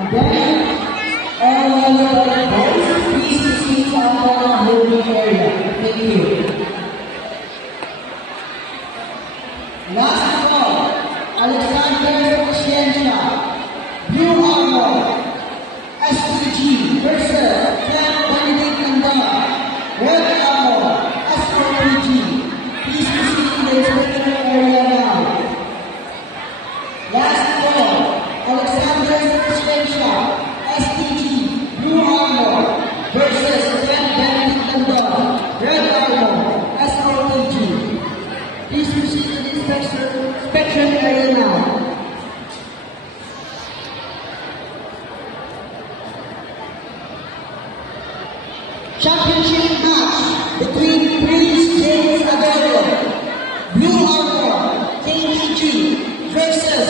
Again, all your boys, please proceed to our holding area. Thank you. Last of all, Alexander Ciencia, Blue Armor, SPG versus Frank Benedict Andar, Red Armor, SRPG. Please proceed to the inspection area now. Last of all, Alexander Ciencia, SPG, Blue Armor versus Frank Benedict Andar, Red Armor, SRPG. Please proceed to the inspection area now. Championship match between Prince James Averno, Blue Armor, KTG versus